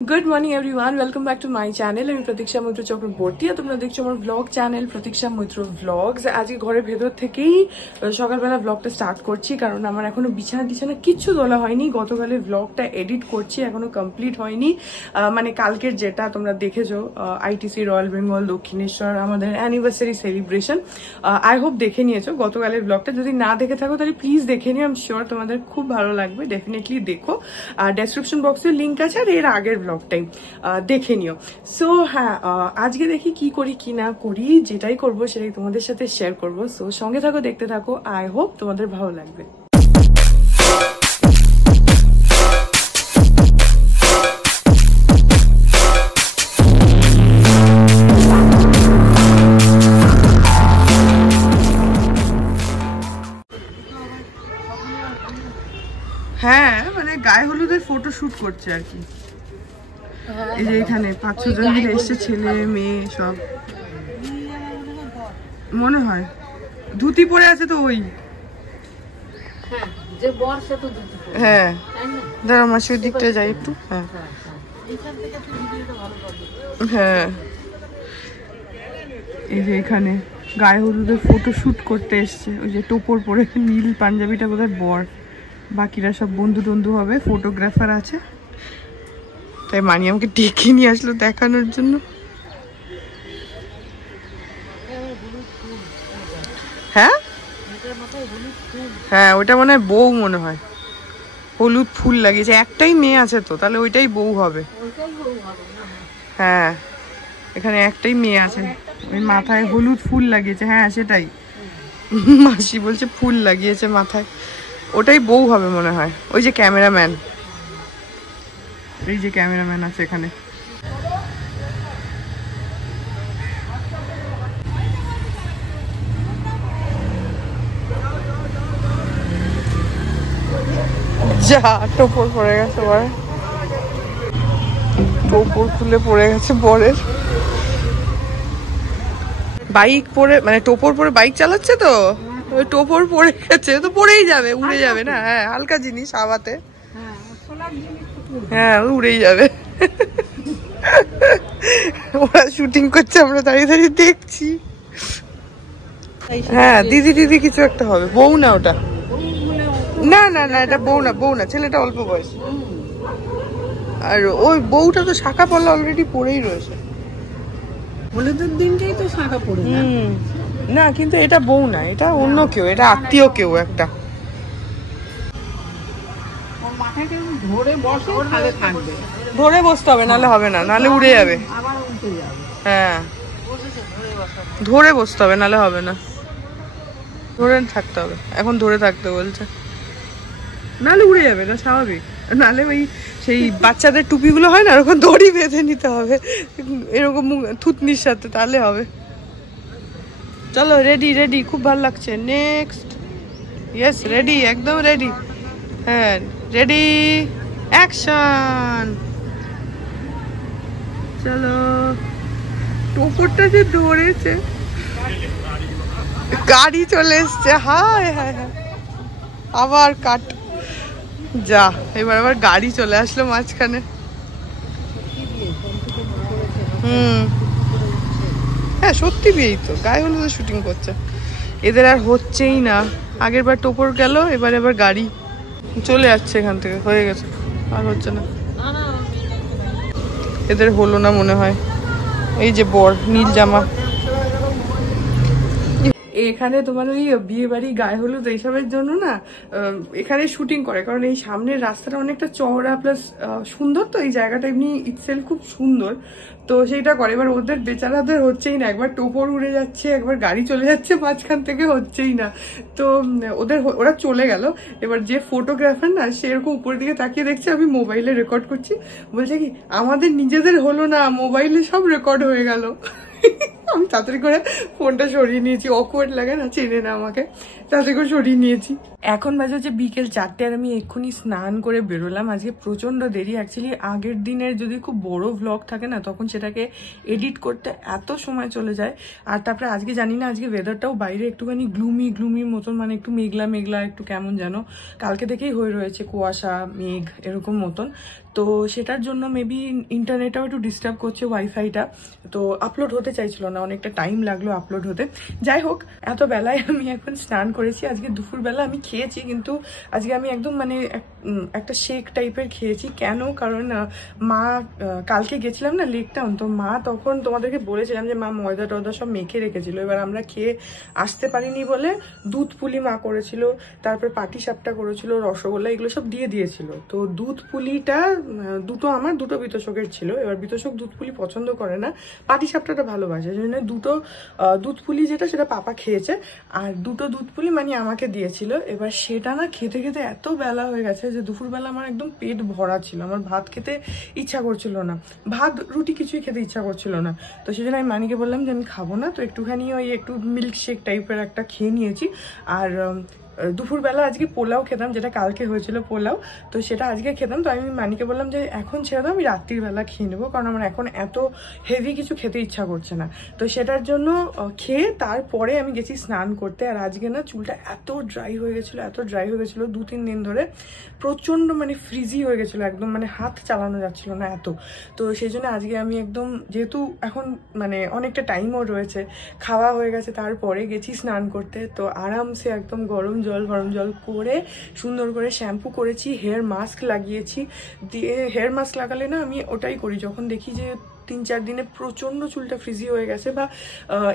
Good morning everyone, welcome back to my channel. আমি প্রতীক্ষা মৈত্র চক্রবর্তী আর তোমরা দেখছো আমার ব্লগ চ্যানেল প্রতীক্ষা মৈত্র ব্লগস। আজকে ঘরের ভেতর থেকেই সকালবেলা ব্লগটা স্টার্ট করছি, কারণ আমার এখনো বিছানা কিচ্ছু তোলা হয়নি। গতকালে ব্লগটা এডিট করছি, এখনো কমপ্লিট হয়নি। মানে কালকের যেটা তোমরা দেখেছো আইটিসি রয়্যাল বেঙ্গল দক্ষিণেশ্বর আমাদের অ্যানিভার্সারি সেলিব্রেশন, আই হোপ দেখে নিয়েছো গতকালের ব্লগটা। যদি না দেখে থাকো তাহলে প্লিজ দেখে নিও, আই এম শিওর তোমাদের খুব ভালো লাগবে। ডেফিনেটলি দেখো, আর ডেসক্রিপশন বক্সে লিঙ্ক আছে, আর এর আগের ব্লগটাই দেখে নিও। সো হ্যাঁ, আজকে দেখি কি করি কি না করি, যেটাই করবো সেটাই তোমাদের সাথে শেয়ার করবো। সো সঙ্গে থাকো, দেখতে থাকো, আই হোপ তোমাদের ভালো লাগবে। হ্যাঁ, মানে গায়ে হলুদের ফটো শুট করছে আর কি। এই যে এখানে 5-6 জন মিলে এসছে, ছেলে মেয়ে সব মনে হয়। ধুতি পরে আছে তো ওই, হ্যাঁ দাঁড়া মাসি ওই দিকটা যাই একটু। হ্যাঁ হ্যাঁ, এই যে এখানে গায়ে হলুদের ফটো শুট করতে এসছে। ওই যে টোপর পরে নীল পাঞ্জাবিটা বোধহয় বর, বাকিরা সব বন্ধু টন্ধু হবে, ফটোগ্রাফার আছে। তাই মানি আমাকে ডেকে নিয়ে আসলো দেখানোর জন্য। হ্যাঁ হ্যাঁ, ওইটা মনে হয় বউ, মনে হয় হলুদ ফুল লাগিয়েছে। একটাই মেয়ে আছে তো, তাহলে ওইটাই বউ হবে। হ্যাঁ, এখানে একটাই মেয়ে আছে, ওই মাথায় হলুদ ফুল লাগিয়েছে। হ্যাঁ সেটাই, মাসি বলছে ফুল লাগিয়েছে মাথায়, ওটাই বউ হবে মনে হয়। ওই যে ক্যামেরাম্যান, এই যে ক্যামেরাম্যান আছে এখানে। যা টোপর পড়ে গেছে বর, টোপর খুলে পড়ে গেছে বরের। বাইক পরে, মানে টোপর পরে বাইক চালাচ্ছে তো, ওই টোপর পড়ে গেছে তো, পড়েই যাবে, উড়ে যাবে না। হ্যাঁ হালকা জিনিস হাওয়াতে, হ্যাঁ উড়েই যাবে। ওরা শুটিং করছে, আমরা দাঁড়িয়ে দাঁড়িয়ে দেখছি। হ্যাঁ দিদি দিদি কিছু একটা হবে, বউ না ওটা, না না না এটা বউ না, বউ না, ছেলেটা অল্প বয়স। আর ওই বউটা তো শাখা পড়লা অলরেডি পরেই রয়েছে। হলুদের দিনটাই তো শাখা পড়ে না, কিন্তু এটা বউ না, এটা অন্য কেউ, এটা আত্মীয় কেউ একটা। ধরে বসতে হবে, নাহলে হবে না, নাহলে উড়ে যাবে। হ্যাঁ ধরে বসতে হবে, নাহলে হবে না, ধরে থাকতে হবে। এখন ধরে থাকতে বলছে, নাহলে উড়ে যাবে না, স্বাভাবিক। নাহলে ওই সেই বাচ্চাদের টুপিগুলো হয় না, ওরকম দড়ি বেঁধে নিতে হবে এরকম থুতনির সাথে, তাহলে হবে। চলো রেডি রেডি, খুব ভালো লাগছে। নেক্সট, ইয়েস রেডি, একদম রেডি। হ্যাঁ রেডি, অ্যাকশন। চলো, টোপরটা যে ধরেছে, গাড়ি চলে এসছে। হায় হায় হায়, আবার কাট, যা এবার আবার গাড়ি চলে আসলো মাঝখানে। হ্যাঁ সত্যি বিয়েই তো, গায়ে হলুদে শুটিং করছে। এদের আর হচ্ছেই না, আগের বার টোপর গেল, এবার গাড়ি চলে যাচ্ছে এখান থেকে, হয়ে গেছে, আর হচ্ছে না। এদের হলো না মনে হয়। এই যে বর নীল জামা, এখানে তোমার ওই বিয়ে বাড়ি গায়ে হলুদ এইসবের জন্য না এখানে শুটিং করে, কারণ এই সামনের রাস্তাটা অনেকটা চওড়া প্লাস সুন্দর, তো এই জায়গাটা এমনি ইটসেলফ খুব সুন্দর, তো সেইটা করে। এবার ওদের বেচারাদের হচ্ছেই না, একবার টোপর উড়ে যাচ্ছে, একবার গাড়ি চলে যাচ্ছে মাঝখান থেকে, হচ্ছেই না। তো ওরা চলে গেল। এবার যে ফটোগ্রাফার না, সে এরকম উপরের দিকে তাকিয়ে দেখছে আমি মোবাইলে রেকর্ড করছি, বলছে কি আমাদের নিজেদের হলো না, মোবাইলে সব রেকর্ড হয়ে গেল। আমি তাড়াতাড়ি করে ফোনটা সরিয়ে নিয়েছি, অকওয়ার্ড লাগে না, চেনে না আমাকে, তাড়াতাড়ি করে সরিয়ে নিয়েছি। এখন বাজে হচ্ছে বিকেল 4টে আর আমি এক্ষুনি স্নান করে বেরোলাম। আজকে প্রচন্ড দেরি। অ্যাকচুয়ালি আগের দিনের যদি খুব বড় ভ্লগ থাকে না, তখন সেটাকে এডিট করতে এত সময় চলে যায়। আর তারপরে আজকে জানি না, আজকে ওয়েদারটাও বাইরে একটুখানি গ্লুমি মতন, মানে একটু মেঘলা একটু কেমন যেন কালকে থেকেই হয়ে রয়েছে, কুয়াশা মেঘ এরকম মতন। তো সেটার জন্য মেবি ইন্টারনেটটাও একটু ডিস্টার্ব করছে, ওয়াইফাইটা। তো আপলোড হতে চাইছিল না, অনেকটা টাইম লাগলো আপলোড হতে। যাই হোক, এত বেলায় আমি এখন স্নান করেছি। আজকে দুপুরবেলা আমি খেয়েছি, কিন্তু আজকে আমি একদম মানে একটা শেক টাইপের খেয়েছি। কেন? কারণ মা কালকে গেছিলাম না লেক টাউন, তো মা তখন তোমাদেরকে বলেছিলাম যে মা ময়দা টয়দা সব মেখে রেখেছিল। এবার আমরা খেয়ে আসতে পারিনি বলে দুধ পুলি মা করেছিল, তারপর পাটিসাপটা করেছিল, রসগোল্লা এগুলো সব দিয়ে দিয়েছিল। তো দুধ পুলিটা দুটো আমার, দুটো বিতোষকের ছিল। এবার বিতোষক দুধ পুলি পছন্দ করে না, পাটিসাপটাটা ভালোবাসে, সেই জন্য দুটো দুধ পুলি যেটা সেটা পাপা খেয়েছে, আর দুটো দুধ পুলি মানে আমাকে দিয়েছিল। এবার সেটা না খেতে খেতে এত বেলা হয়ে গেছে যে দুপুরবেলা আমার একদম পেট ভরা ছিল, আমার ভাত খেতে ইচ্ছা করছিল না, ভাত রুটি কিছুই খেতে ইচ্ছা করছিল না। তো সেই জন্য আমি মানিকে বললাম যে আমি খাবো না, তো একটুখানি ওই একটু মিল্কশেক টাইপের একটা খেয়ে নিয়েছি। আর দুপুরবেলা আজকে পোলাও খেতাম, যেটা কালকে হয়েছিল পোলাও, তো সেটা আজকে খেতাম। তো আমি মানিকে বললাম যে এখন ছেড়ে দাও, আমি রাত্রির বেলা খেয়ে নেবো, কারণ আমার এখন এত হেভি কিছু খেতে ইচ্ছা করছে না। তো সেটার জন্য খেয়ে তারপরে আমি গেছি স্নান করতে। আর আজকে না চুলটা এত ড্রাই হয়ে গেছিলো, 2-3 দিন ধরে প্রচণ্ড মানে ফ্রিজি হয়ে গেছিলো, একদম মানে হাত চালানো যাচ্ছিল না এত। তো সেই জন্য আজকে আমি একদম, যেহেতু এখন মানে অনেকটা টাইমও রয়েছে, খাওয়া হয়ে গেছে, তারপরে গেছি স্নান করতে। তো আরামসে একদম গরম জল করে সুন্দর করে শ্যাম্পু করেছি, হেয়ার মাস্ক লাগিয়েছি। দিয়ে হেয়ার মাস্ক লাগালে না আমি ওটাই করি, যখন দেখি যে 3-4 দিনে প্রচণ্ড চুলটা ফ্রিজি হয়ে গেছে, বা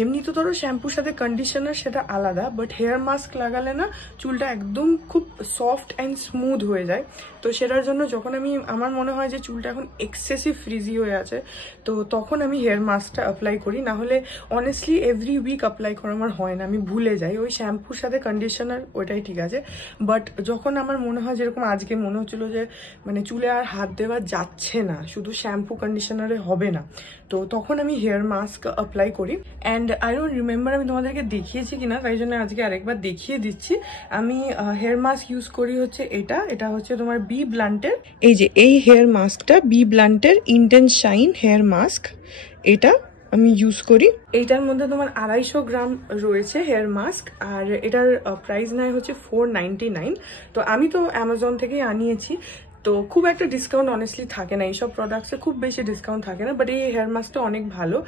এমনি তো ধরো শ্যাম্পুর সাথে কন্ডিশনার সেটা আলাদা, বাট হেয়ার মাস্ক লাগালে না চুলটা একদম খুব সফট অ্যান্ড স্মুথ হয়ে যায়। তো সেটার জন্য যখন আমার মনে হয় যে চুলটা এখন এক্সেসিভ ফ্রিজি হয়ে আছে, তো তখন আমি হেয়ার মাস্কটা অ্যাপ্লাই করি। না হলে অনেস্টলি এভরি উইক অ্যাপ্লাই করা আমার হয় না, আমি ভুলে যাই। ওই শ্যাম্পুর সাথে কন্ডিশনার ওইটাই ঠিক আছে, বাট যখন আমার মনে হয়, যেরকম আজকে মনে হচ্ছিল যে মানে চুলে আর হাত দেওয়া যাচ্ছে না, শুধু শ্যাম্পু কন্ডিশনারে হবে না, তো তখন আমি হেয়ার মাস্ক অ্যাপ্লাই করি। অ্যান্ড আই ডোন্ট রিমেম্বার আমি তোমাদেরকে দেখিয়েছি কিনা, তাই জন্য আজকে আরেকবার দেখিয়ে দিচ্ছি। আমি হেয়ার মাস্ক ইউজ করি হচ্ছে এটা হচ্ছে তোমার বি ব্লান্টের, এই যে এই হেয়ার মাস্কটা বি ব্লান্টের ইন্টেন্স শাইন হেয়ার মাস্ক, এটা আমি ইউজ করি। এইটার মধ্যে তোমার 250 গ্রাম রয়েছে হেয়ার মাস্ক, আর এটার প্রাইস নেয় হচ্ছে 499। তো আমি তো অ্যামাজন থেকেই আনিয়েছি, তো খুব একটা ডিসকাউন্ট অনেস্টলি থাকে না, এইসব প্রোডাক্টসে খুব বেশি ডিসকাউন্ট থাকে না, বাট এই হেয়ার মাস্কটা অনেক ভালো।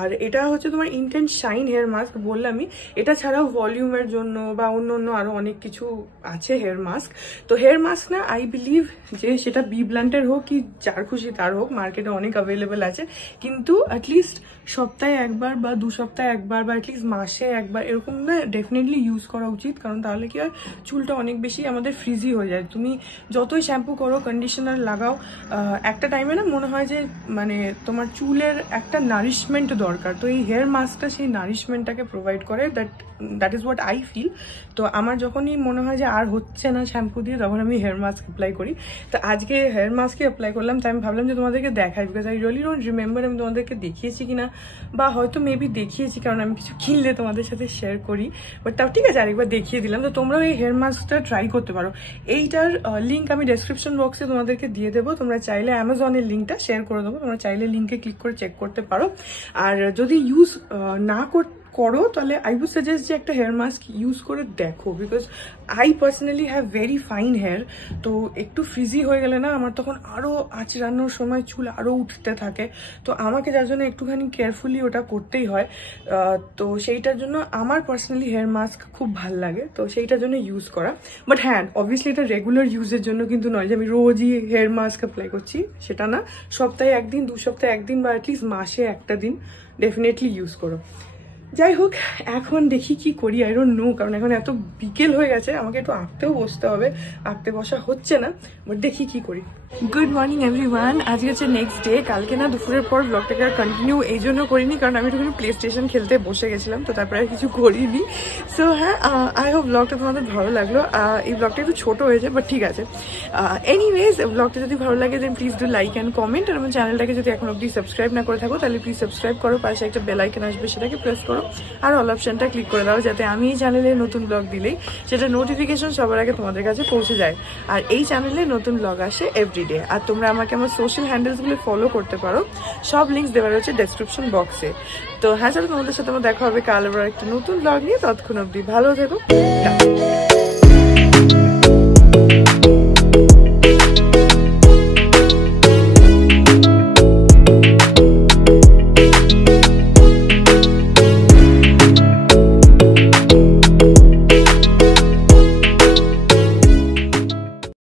আর এটা হচ্ছে তোমার ইন্টেন্স শাইন হেয়ার মাস্ক বললামই। এটা ছাড়াও ভলিউমের জন্য বা অন্য আরও অনেক কিছু আছে হেয়ার মাস্ক। তো হেয়ার মাস্ক না আই বিলিভ যে সেটা বি ব্লান্টের হোক কি যার খুশি তার হোক, মার্কেটে অনেক অ্যাভেলেবেল আছে, কিন্তু অ্যাটলিস্ট সপ্তাহে একবার বা 2 সপ্তাহে একবার বা অ্যাটলিস্ট মাসে একবার এরকম না ডেফিনেটলি ইউজ করা উচিত। কারণ তাহলে কি হয়, চুলটা অনেক বেশি আমাদের ফ্রিজি হয়ে যায়। তুমি যতই শ্যাম্পু করো, কন্ডিশনার লাগাও, একটা টাইমে না মনে হয় যে মানে তোমার চুলের একটা নারিশমেন্ট দরকার। তো এই হেয়ার মাস্কটা সেই নারিশমেন্টটাকে প্রোভাইড করে, that is what I feel. তো আমার যখনই মনে হয় যে আর হচ্ছে না শ্যাম্পু দিয়ে, তখন আমি হেয়ার মাস্ক অ্যাপ্লাই করি। তো আজকে হেয়ার মাস্কই অ্যাপ্লাই করলাম, তাই আমি ভাবলাম যে তোমাদেরকে দেখাই, because I really don't remember আমি তোমাদেরকে দেখিয়েছি কিনা, বা হয়তো মেবি দেখিয়েছি, কারণ আমি কিছু কিনলে তোমাদের সাথে শেয়ার করি, বাট তাও ঠিক আছে আরেকবার দেখিয়ে দিলাম। তো তোমরাও এই হেয়ার মাস্কটা ট্রাই করতে পারো। এইটার লিঙ্ক আমি ডেসক্রিপশন বক্সে তোমাদেরকে দিয়ে দেবো, তোমরা চাইলে অ্যামাজনের লিঙ্কটা শেয়ার করে দেবো, তোমরা চাইলে লিঙ্কে ক্লিক করে চেক করতে পারো। আর যদি ইউজ না করো তাহলে আই উড সাজেস্ট যে একটা হেয়ার মাস্ক ইউজ করে দেখো, because I personally have very fine hair. তো একটু ফ্রিজি হয়ে গেলে না আমার তখন আরও আঁচড়ানোর সময় চুল আরও উঠতে থাকে, তো আমাকে যার জন্য একটুখানি কেয়ারফুলি ওটা করতেই হয়। তো সেইটার জন্য আমার পার্সোনালি হেয়ার মাস্ক খুব ভাল লাগে, তো সেইটার জন্য ইউজ করা। বাট হ্যাঁ, অবভিয়াসলি এটা রেগুলার ইউজের জন্য কিন্তু নয় যে আমি রোজই হেয়ার মাস্ক অ্যাপ্লাই করছি, সেটা না। সপ্তাহে 1 দিন, 2 সপ্তাহে 1 দিন বা অ্যাটলিস্ট মাসে একটা দিন ডেফিনেটলি ইউজ করো। যাই হোক, এখন দেখি কি করি, আই ডোন্ট নো, কারণ এখন এত বিকেল হয়ে গেছে, আমাকে একটু আঁকতেও বসতে হবে, আঁকতে বসা হচ্ছে না, বাট দেখি কি করি। গুড মর্নিং এভরিওয়ান, আজকে হচ্ছে নেক্সট ডে। কালকে না দুপুরের পর ব্লগটাকে আর কন্টিনিউ এই জন্য করিনি, কারণ আমি একটু প্লে স্টেশন খেলতে বসে গেছিলাম, তো তারপরে আর কিছু করিনি। সো হ্যাঁ, আই হোপ ব্লগটা তোমাদের ভালো লাগলো। এই ব্লগটা একটু ছোট হয়েছে, বাট ঠিক আছে। এনিওয়েজ, ব্লগটা যদি ভালো লাগে then please do like and comment, আর আমার চ্যানেলটাকে যদি এখন অব্দি সাবস্ক্রাইব না করে থাকো তাহলে প্লিজ সাবস্ক্রাইব করো, পাশে একটা বেল আইকন আসবে সেটাকে প্রেস করো, আর অল অপশনটা ক্লিক করে দাও, যাতে আমি এই চ্যানেলে নতুন ব্লগ দিলেই সেটা নোটিফিকেশন সবার আগে তোমাদের কাছে পৌঁছে যায়। আর এই চ্যানেলে নতুন ব্লগ আসে এভরিডে। আর তোমরা আমাকে আমার সোশ্যাল হ্যান্ডেলসগুলো ফলো করতে পারো, সব লিঙ্কস দেওয়া রয়েছে ডেসক্রিপশন বক্সে। তো হ্যাঁ চলো, তোমাদের সাথে আমার দেখা হবে কাল আবার একটা নতুন ব্লগ নিয়ে। ততক্ষণ অবধি ভালো থেকো।